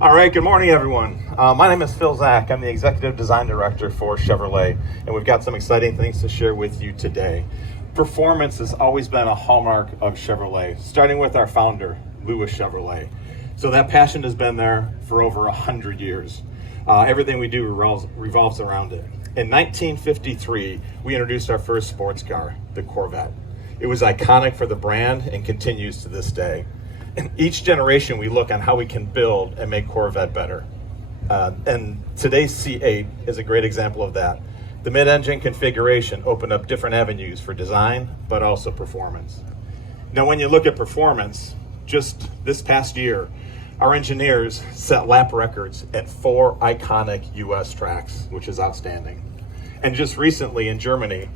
All right, good morning, everyone. My name is Phil Zach. I'm the Executive Design Director for Chevrolet, and we've got some exciting things to share with you today. Performance has always been a hallmark of Chevrolet, starting with our founder, Louis Chevrolet. So that passion has been there for over 100 years. Everything we do revolves around it. In 1953, we introduced our first sports car, the Corvette. It was iconic for the brand and continues to this day. In each generation, we look on how we can build and make Corvette better. And today's C8 is a great example of that. The mid-engine configuration opened up different avenues for design, but also performance. Now, when you look at performance, just this past year, our engineers set lap records at 4 iconic US tracks, which is outstanding. And just recently in Germany,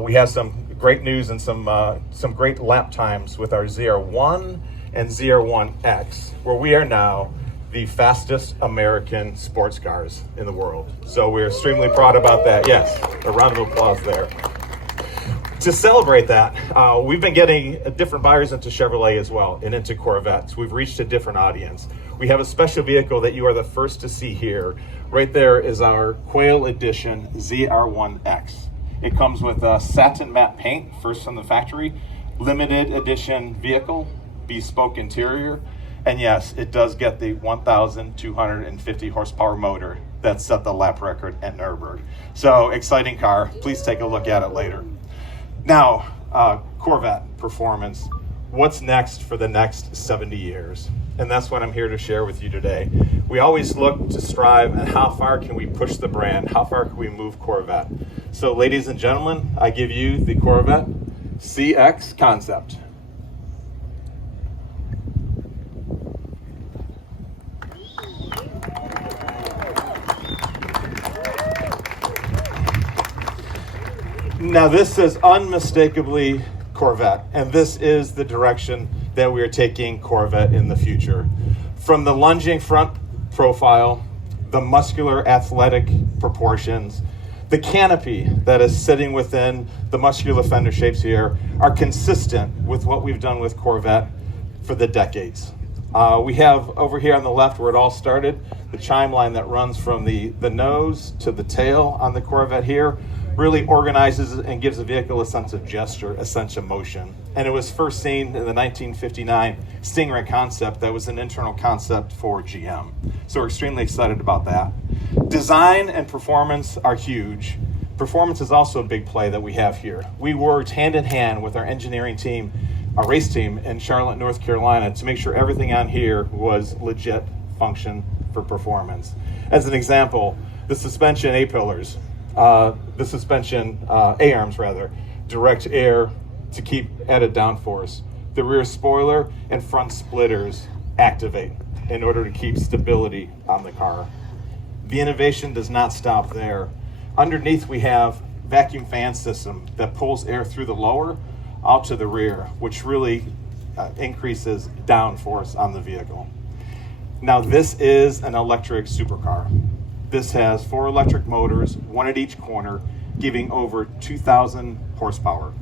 we have some great news and some great lap times with our ZR1 and ZR1X, where we are now the fastest American sports cars in the world. So we're extremely proud about that. Yes, a round of applause there. To celebrate that, we've been getting different buyers into Chevrolet as well and into Corvettes. We've reached a different audience. We have a special vehicle that you are the first to see here. Right there is our Quail Edition ZR1X. It comes with a satin matte paint, first from the factory, limited edition vehicle, bespoke interior, and yes, it does get the 1,250 horsepower motor that set the lap record at Nürburgring. So exciting car. Please take a look at it later. Now, Corvette performance. What's next for the next 70 years? And that's what I'm here to share with you today. We always look to strive and how far can we push the brand? How far can we move Corvette? So ladies and gentlemen, I give you the Corvette CX concept. Now this is unmistakably Corvette, and this is the direction that we are taking Corvette in the future. From the lunging front profile, the muscular athletic proportions, the canopy that is sitting within the muscular fender shapes here are consistent with what we've done with Corvette for the decades. We have over here on the left where it all started, the chime line that runs from the nose to the tail on the Corvette here really organizes and gives the vehicle a sense of gesture, a sense of motion. And it was first seen in the 1959 Stingray concept that was an internal concept for GM. So we're extremely excited about that. Design and performance are huge. Performance is also a big play that we have here. We worked hand in hand with our engineering team, our race team in Charlotte, North Carolina to make sure everything on here was legit function for performance. As an example, the suspension A-pillars, the suspension A-arms rather, direct air to keep added downforce. The rear spoiler and front splitters activate in order to keep stability on the car. The innovation does not stop there. Underneath we have vacuum fan system that pulls air through the lower out to the rear, which really increases downforce on the vehicle. Now this is an electric supercar. This has 4 electric motors, 1 at each corner, giving over 2,000 horsepower.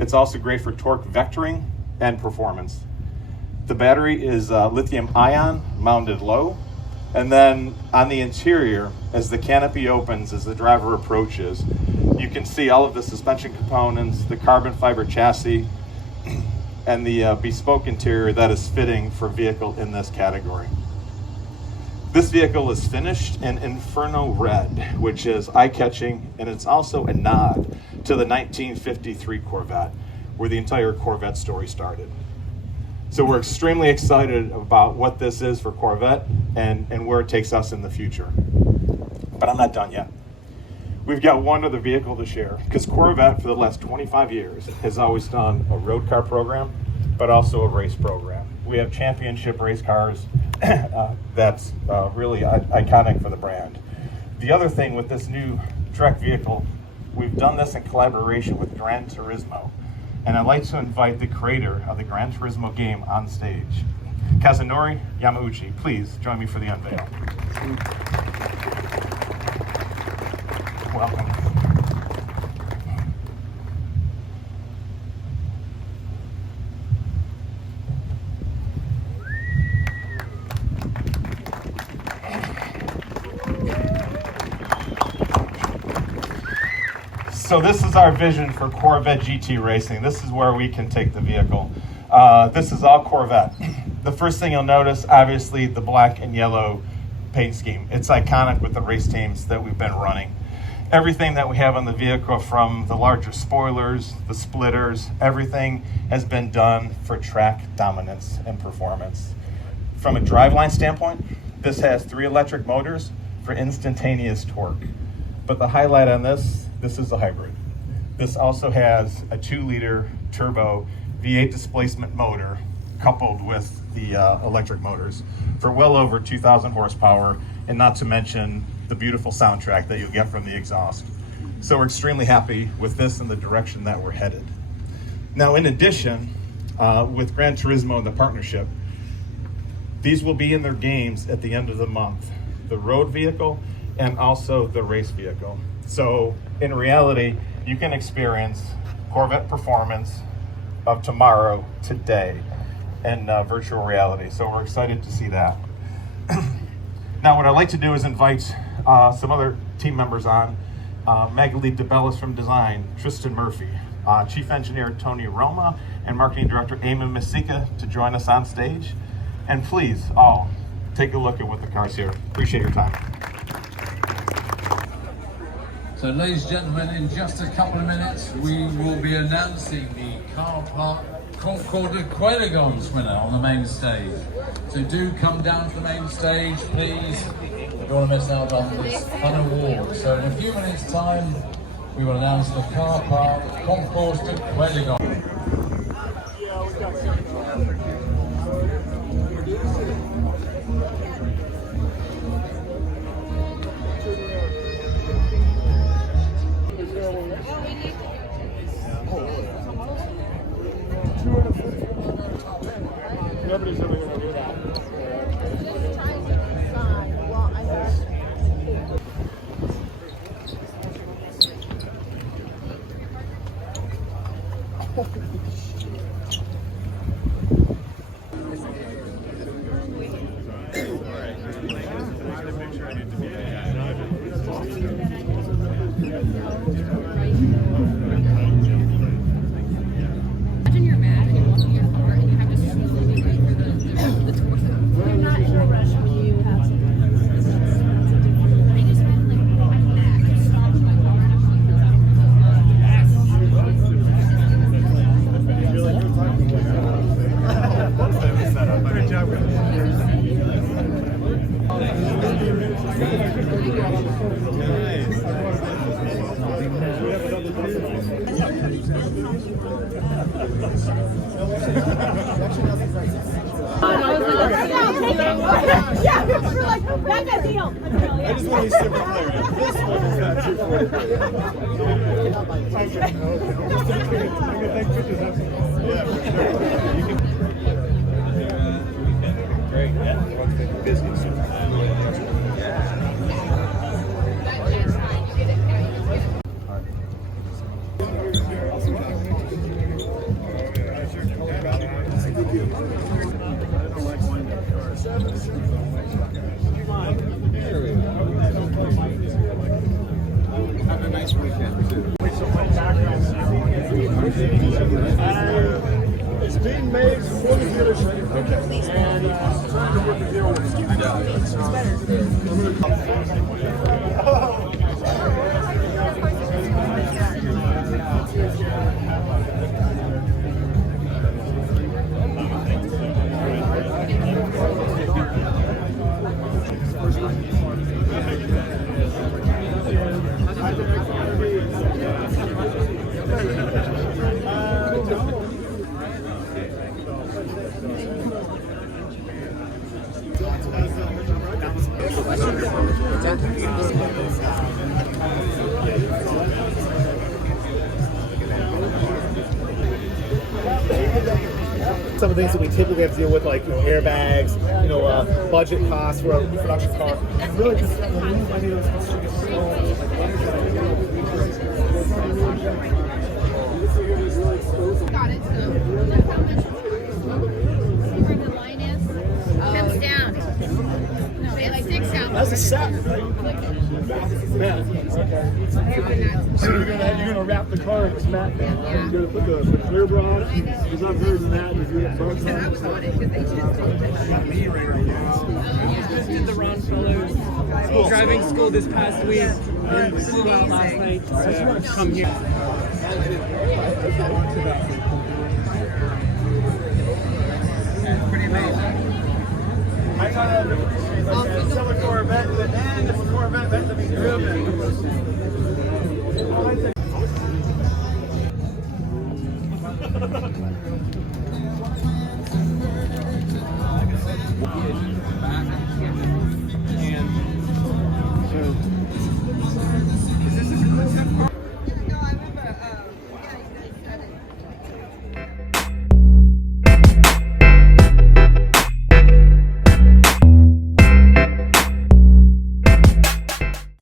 It's also great for torque vectoring and performance. The battery is lithium ion mounted low. And then on the interior, as the canopy opens, as the driver approaches, you can see all of the suspension components, the carbon fiber chassis, and the bespoke interior that is fitting for vehicle in this category. This vehicle is finished in Inferno Red, which is eye-catching, and it's also a nod to the 1953 Corvette, where the entire Corvette story started. So we're extremely excited about what this is for Corvette and where it takes us in the future. But I'm not done yet. We've got one other vehicle to share, because Corvette for the last 25 years has always done a road car program, but also a race program. We have championship race cars that's really iconic for the brand. The other thing with this new Trek vehicle, we've done this in collaboration with Gran Turismo. And I'd like to invite the creator of the Gran Turismo game on stage. Kazunori Yamauchi, please join me for the unveil. Welcome. So this is our vision for Corvette GT racing. This is where we can take the vehicle. This is all Corvette. The first thing you'll notice, obviously, the black and yellow paint scheme. It's iconic with the race teams that we've been running. Everything that we have on the vehicle, from the larger spoilers, the splitters, everything has been done for track dominance and performance. From a driveline standpoint, this has 3 electric motors for instantaneous torque. But the highlight on this is a hybrid. This also has a 2-liter turbo V8 displacement motor coupled with the electric motors for well over 2,000 horsepower, and not to mention the beautiful soundtrack that you'll get from the exhaust. So we're extremely happy with this and the direction that we're headed. Now, in addition, with Gran Turismo and the partnership, these will be in their games at the end of the month, the road vehicle and also the race vehicle. So in reality, you can experience Corvette performance of tomorrow, today, in virtual reality. So we're excited to see that. Now, what I'd like to do is invite some other team members on. Magali DeBellis from design, Tristan Murphy, Chief Engineer Tony Roma, and Marketing Director Eamon Masika to join us on stage. And please, all, take a look at what the car's here. Appreciate your time. So, ladies and gentlemen, in just a couple of minutes, we will be announcing the car park Concours de Queligons winner on the main stage. So do come down to the main stage, please. You don't want to miss out on this fun award. So in a few minutes' time, we will announce the car park Concours de Queligons. Nobody's ever going to do that. Imagine you're mad and you're walking your car and you have to slowly wait for the torso. You're not in a rush when you have to. I just had like I'm mad. I stopped my car and I'm like, Great job, yeah, we're like, that's a deal. I just want to be super clear. This one is not 240. I can take pictures of it. Yeah, for sure. You can. Great. Yeah. Business. Have a nice weekend too. It's being made for the dealership. Okay. And trying to work the deal with you. Some of the things that we typically have to deal with, like airbags, budget costs for a production car. Really, just remove any of those Got it. So how much where the line is comes down. No, it sticks out. That's a satin, right? Matte. Okay. So you're gonna wrap the car in this matte band, right? You're gonna put the clear bra on it. It's not very matte. You're gonna put it on. Did the Ron Fellows driving school this past week. Flew out last night to come here. Pretty amazing. I thought I would sell a Corvette, but man, if a Corvette meant to be driven.